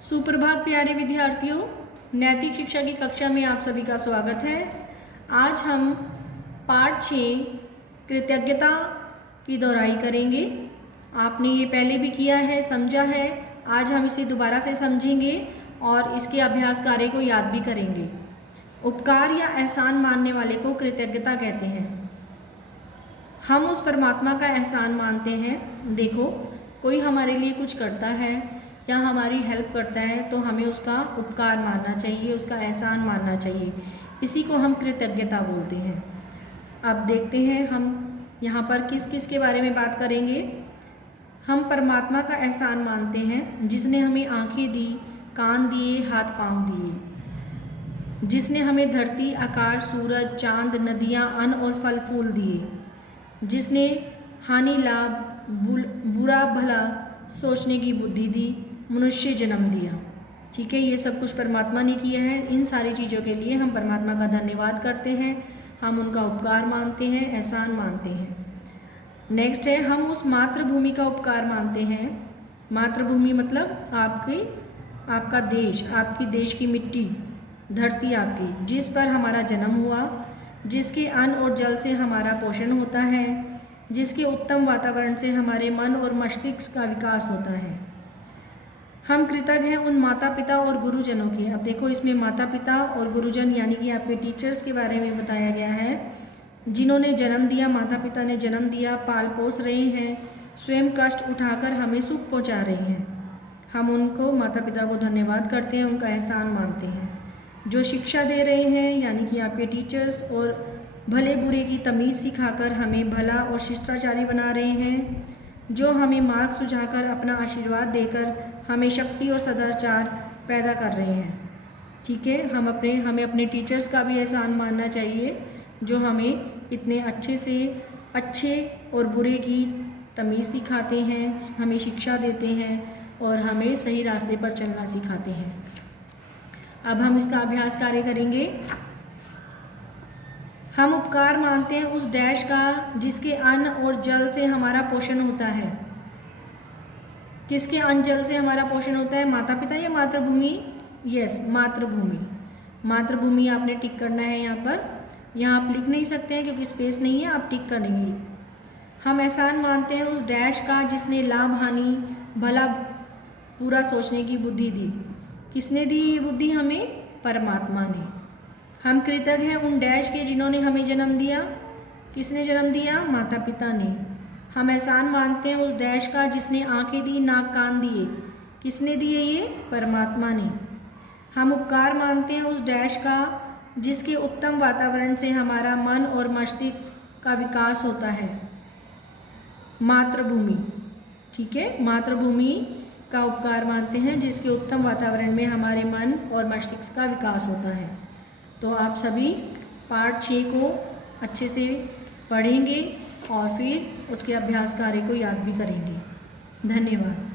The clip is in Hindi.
सुप्रभात प्यारे विद्यार्थियों, नैतिक शिक्षा की कक्षा में आप सभी का स्वागत है। आज हम पाठ 6 कृतज्ञता की दोहराई करेंगे। आपने ये पहले भी किया है, समझा है। आज हम इसे दोबारा से समझेंगे और इसके अभ्यास कार्य को याद भी करेंगे। उपकार या एहसान मानने वाले को कृतज्ञता कहते हैं। हम उस परमात्मा का एहसान मानते हैं। देखो, कोई हमारे लिए कुछ करता है या हमारी हेल्प करता है तो हमें उसका उपकार मानना चाहिए, उसका एहसान मानना चाहिए। इसी को हम कृतज्ञता बोलते हैं। अब देखते हैं हम यहाँ पर किस किस के बारे में बात करेंगे। हम परमात्मा का एहसान मानते हैं जिसने हमें आँखें दी, कान दिए, हाथ पाँव दिए, जिसने हमें धरती, आकाश, सूरज, चाँद, नदियाँ, अन्न और फल फूल दिए, जिसने हानि लाभ, बुरा भला सोचने की बुद्धि दी, मनुष्य जन्म दिया। ठीक है, ये सब कुछ परमात्मा ने किया है। इन सारी चीज़ों के लिए हम परमात्मा का धन्यवाद करते हैं, हम उनका उपकार मानते हैं, एहसान मानते हैं। नेक्स्ट है, हम उस मातृभूमि का उपकार मानते हैं। मातृभूमि मतलब आपका देश, आपकी देश की मिट्टी, धरती आपकी, जिस पर हमारा जन्म हुआ, जिसके अन्न और जल से हमारा पोषण होता है, जिसके उत्तम वातावरण से हमारे मन और मस्तिष्क का विकास होता है। हम कृतज्ञ हैं उन माता पिता और गुरुजनों के। अब देखो, इसमें माता पिता और गुरुजन यानी कि आपके टीचर्स के बारे में बताया गया है, जिन्होंने जन्म दिया, माता पिता ने जन्म दिया, पाल पोस रहे हैं, स्वयं कष्ट उठाकर हमें सुख पहुंचा रहे हैं। हम उनको, माता पिता को धन्यवाद करते हैं, उनका एहसान मानते हैं। जो शिक्षा दे रहे हैं यानी कि आपके टीचर्स, और भले बुरे की तमीज़ सिखाकर हमें भला और शिष्टाचारी बना रहे हैं। जो हमें मार्ग सुझाकर, अपना आशीर्वाद देकर हमें शक्ति और सदाचार पैदा कर रहे हैं। ठीक है, हमें अपने टीचर्स का भी एहसान मानना चाहिए, जो हमें इतने अच्छे और बुरे की तमीज़ सिखाते हैं, हमें शिक्षा देते हैं और हमें सही रास्ते पर चलना सिखाते हैं। अब हम इसका अभ्यास कार्य करेंगे। हम उपकार मानते हैं उस डैश का जिसके अन्न और जल से हमारा पोषण होता है। किसके अन्न जल से हमारा पोषण होता है? माता पिता या मातृभूमि? यस, मातृभूमि। मातृभूमि आपने टिक करना है यहाँ पर। यहाँ आप लिख नहीं सकते हैं क्योंकि स्पेस नहीं है, आप टिक करेंगे। हम एहसान मानते हैं उस डैश का जिसने लाभ, हानि, भला पूरा सोचने की बुद्धि दी। किसने दी ये बुद्धि? हमें परमात्मा ने। हम कृतज्ञ हैं उन डैश के जिन्होंने हमें जन्म दिया। किसने जन्म दिया? माता पिता ने। हम एहसान मानते हैं उस डैश का जिसने आंखें दी, नाक, कान दिए। किसने दिए? ये परमात्मा ने। हम उपकार मानते हैं उस डैश का जिसके उत्तम वातावरण से हमारा मन और मस्तिष्क का विकास होता है। मातृभूमि। ठीक है, मातृभूमि का उपकार मानते हैं जिसके उत्तम वातावरण में हमारे मन और मस्तिष्क का विकास होता है। तो आप सभी पाठ 6 को अच्छे से पढ़ेंगे और फिर उसके अभ्यास कार्य को याद भी करेंगे। धन्यवाद।